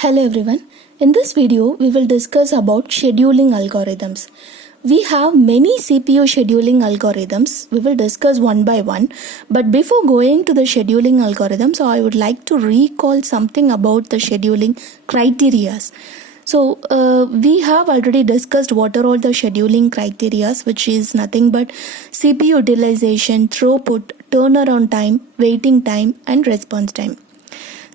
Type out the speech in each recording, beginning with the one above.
Hello everyone. In this video, we will discuss about scheduling algorithms. We have many CPU scheduling algorithms. We will discuss one by one. But before going to the scheduling algorithms, I would like to recall something about the scheduling criteria. So we have already discussed what are all the scheduling criteria, which is nothing but CPU utilization, throughput, turnaround time, waiting time, and response time.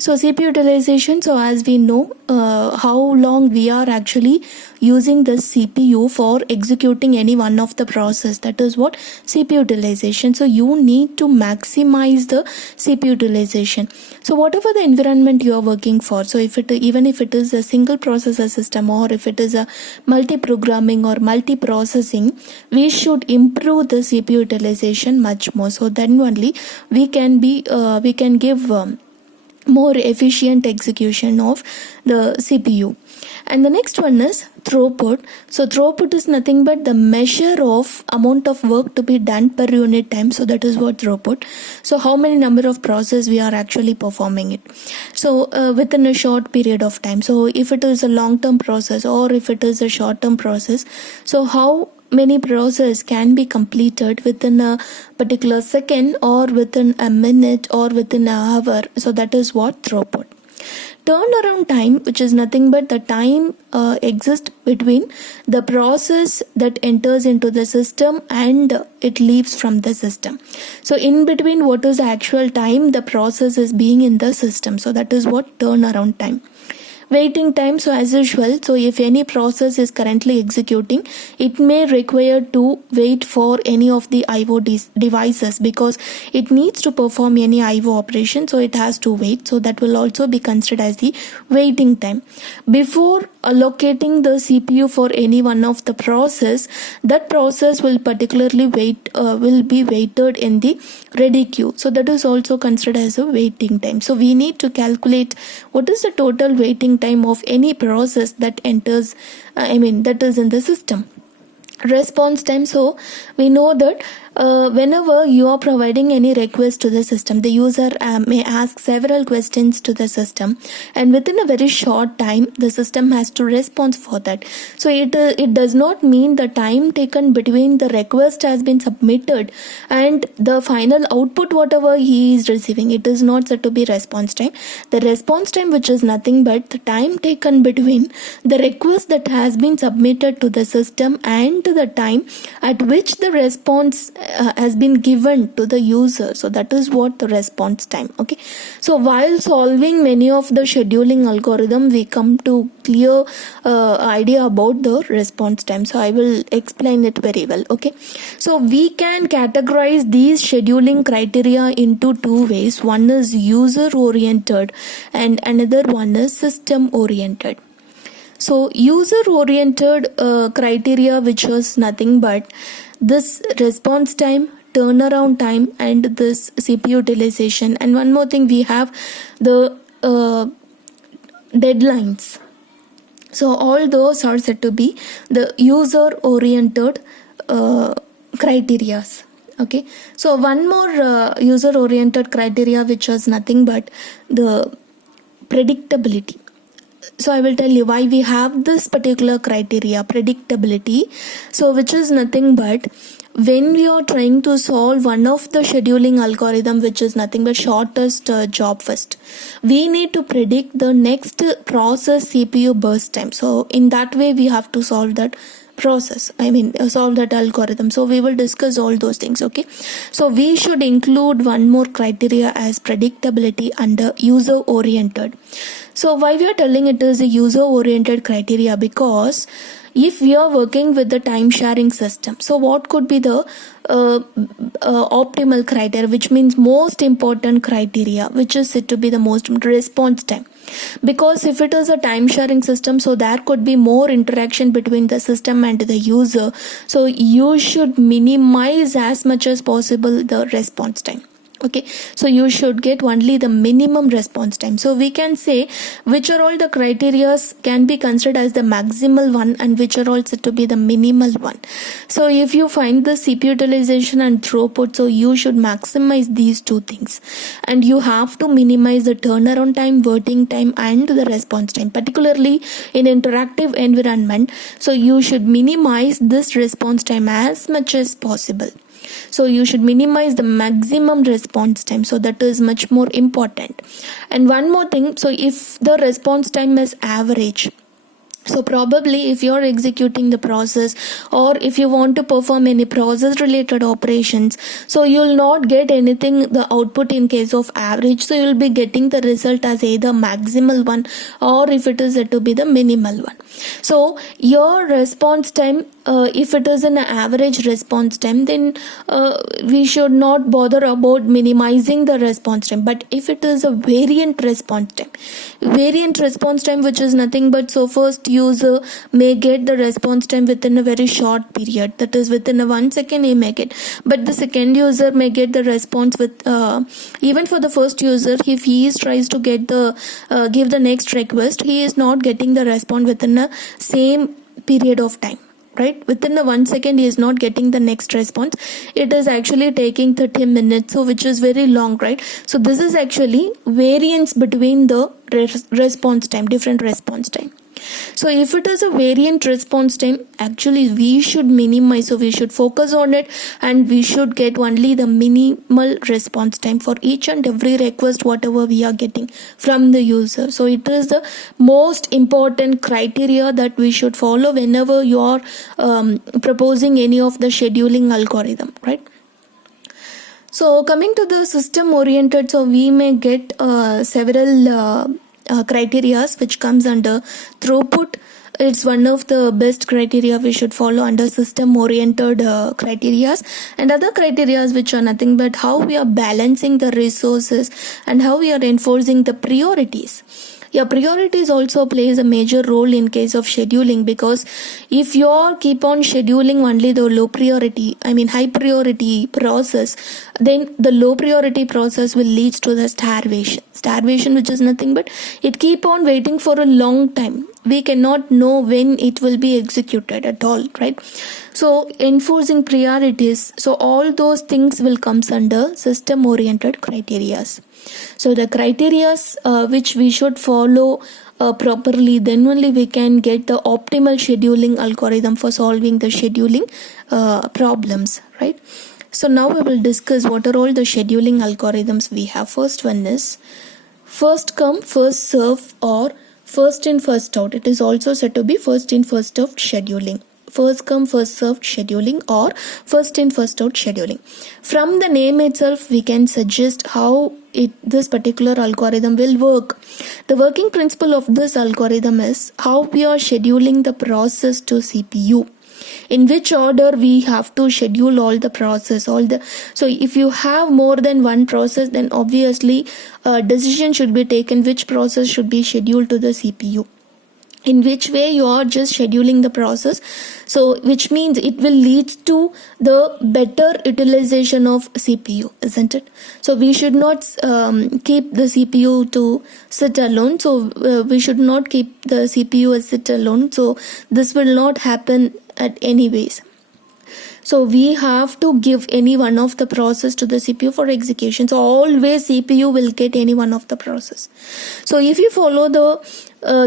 So CPU utilization, so as we know how long we are actually using the CPU for executing any one of the process, that is what CPU utilization. So you need to maximize the CPU utilization. So whatever the environment you are working for, so even if it is a single processor system or if it is a multi-programming or multi-processing, we should improve the CPU utilization much more. So then only we can give more efficient execution of the CPU. And the next one is throughput. So throughput is nothing but the measure of amount of work to be done per unit time. So that is what throughput. So how many number of process we are actually performing it. So within a short period of time. So if it is a long-term process or if it is a short-term process, so how many process can be completed within a particular second or within a minute or within an hour. So that is what throughput. Turnaround time, which is nothing but the time exists between the process that enters into the system and it leaves from the system. So in between, what is the actual time the process is being in the system. So that is what turnaround time. Waiting time, so as usual, so if any process is currently executing, it may require to wait for any of the IO devices because it needs to perform any IO operation, so it has to wait. So that will also be considered as the waiting time. Before allocating the CPU for any one of the process, that process will particularly will be waited in the ready queue. So that is also considered as a waiting time. So we need to calculate what is the total waiting time of any process that enters that is in the system. Response time, so we know that whenever you are providing any request to the system, the user may ask several questions to the system, and within a very short time the system has to respond for that. So it does not mean the time taken between the request has been submitted and the final output whatever he is receiving, it is not said to be response time. The response time, which is nothing but the time taken between the request that has been submitted to the system and the time at which the response has been given to the user. So that is what the response time. Okay, so while solving many of the scheduling algorithm, we come to clear idea about the response time. So I will explain it very well. Okay, so we can categorize these scheduling criteria into two ways. One is user oriented and another one is system oriented. So user-oriented criteria, which was nothing but this response time, turnaround time, and this CPU utilization. And one more thing, we have the deadlines. So all those are said to be the user-oriented criteria. Okay. So one more user-oriented criteria, which was nothing but the predictability. So I will tell you why we have this particular criteria, predictability. So which is nothing but when we are trying to solve one of the scheduling algorithm, which is nothing but shortest job first, we need to predict the next process CPU burst time. So in that way we have to solve that solve that algorithm. So we will discuss all those things. Okay, so we should include one more criteria as predictability under user oriented. So why we are telling it is a user oriented criteria, because if we are working with the time sharing system, so what could be the optimal criteria, which means most important criteria, which is said to be the most response time. Because if it is a time sharing system, so there could be more interaction between the system and the user, so you should minimize as much as possible the response time. Okay, so you should get only the minimum response time. So we can say which are all the criteria can be considered as the maximal one and which are all said to be the minimal one. So if you find the CPU utilization and throughput, so you should maximize these two things, and you have to minimize the turnaround time, waiting time, and the response time, particularly in interactive environment. So you should minimize this response time as much as possible. So you should minimize the maximum response time, so that is much more important. And one more thing, so if the response time is average, so probably if you're executing the process or if you want to perform any process related operations, so you'll not get anything the output in case of average, so you'll be getting the result as either maximal one or if it is to be the minimal one. So your response time, if it is an average response time, then we should not bother about minimizing the response time. But if it is a variant response time, which is nothing but, so first user may get the response time within a very short period, that is within a 1 second he may get, but the second user may get the response with even for the first user, if he tries to get the give the next request, he is not getting the response within a same period of time, right? Within the 1 second he is not getting the next response, it is actually taking 30 minutes, so which is very long, right? So this is actually variance between the response time, different response time. So if it is a variant response time, actually we should minimize, so we should focus on it and we should get only the minimal response time for each and every request whatever we are getting from the user. So it is the most important criteria that we should follow whenever you are proposing any of the scheduling algorithm, right? So coming to the system oriented, so we may get several criteria which comes under throughput. It's one of the best criteria we should follow under system oriented criteria, and other criteria which are nothing but how we are balancing the resources and how we are enforcing the priorities. Your priorities also plays a major role in case of scheduling, because if you all keep on scheduling only the high priority process, then the low priority process will lead to the starvation, which is nothing but it keep on waiting for a long time. We cannot know when it will be executed at all, right? So enforcing priorities, so all those things will come under system oriented criteria. So the criteria which we should follow properly, then only we can get the optimal scheduling algorithm for solving the scheduling problems, right? So now we will discuss what are all the scheduling algorithms we have. First one is first come first serve or first in first out. It is also said to be first in first out scheduling. First come first served scheduling or first in first out scheduling. From the name itself we can suggest how this particular algorithm will work. The working principle of this algorithm is how we are scheduling the process to CPU, in which order we have to schedule all the process, so if you have more than one process, then obviously a decision should be taken which process should be scheduled to the CPU, in which way you are just scheduling the process, so which means it will lead to the better utilization of CPU, isn't it? So we should not keep the CPU to sit alone, so we should not keep the CPU as sit alone, so this will not happen at any ways. So we have to give any one of the process to the CPU for execution. So always CPU will get any one of the process. So if you follow the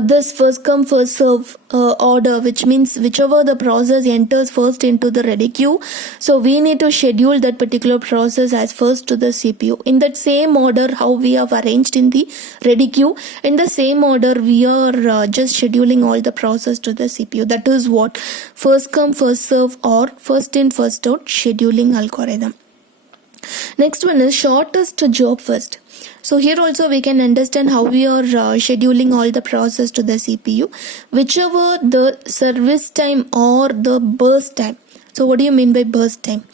this first come first serve order, which means whichever the process enters first into the ready queue, so we need to schedule that particular process as first to the CPU. In that same order how we have arranged in the ready queue, in the same order we are just scheduling all the process to the CPU. That is what first come first serve or first in first out scheduling algorithm. Next one is shortest job first. So here also we can understand how we are scheduling all the process to the CPU, whichever the service time or the burst time. So what do you mean by burst time?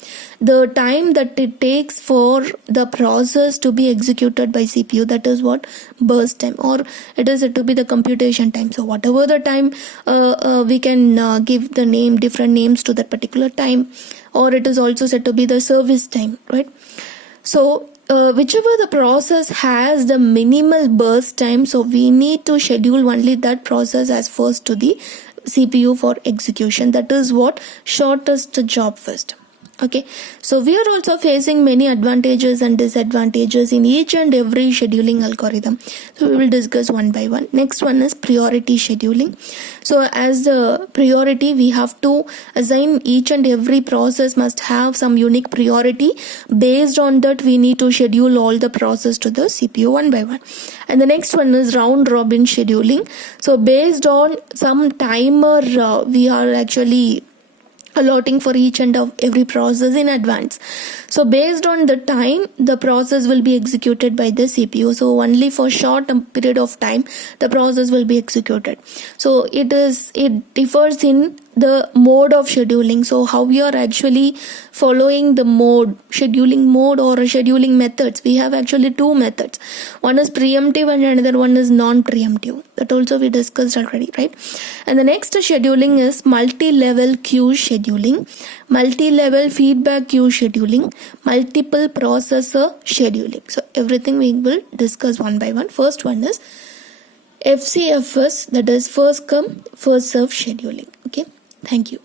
The time that it takes for the process to be executed by CPU, that is what burst time, or it is to be the computation time. So whatever the time we can give the name, different names to that particular time, or it is also said to be the service time, right? So whichever the process has the minimal burst time, so we need to schedule only that process as first to the CPU for execution. That is what shortest job first. Okay, so we are also facing many advantages and disadvantages in each and every scheduling algorithm. So we will discuss one by one. Next one is priority scheduling. So as the priority, we have to assign each and every process must have some unique priority. Based on that, we need to schedule all the process to the CPU one by one. And the next one is round robin scheduling. So based on some timer, we are actually allotting for each and of every process in advance. So based on the time, the process will be executed by the CPU. So only for short period of time the process will be executed. So it differs in the mode of scheduling. So how we are actually following the scheduling mode or scheduling methods. We have actually two methods. One is preemptive and another one is non-preemptive. That also we discussed already, right? And the next scheduling is multi-level queue scheduling, multi-level feedback queue scheduling, multiple processor scheduling. So everything we will discuss one by one. First one is FCFS, that is first come first serve scheduling. Okay, thank you.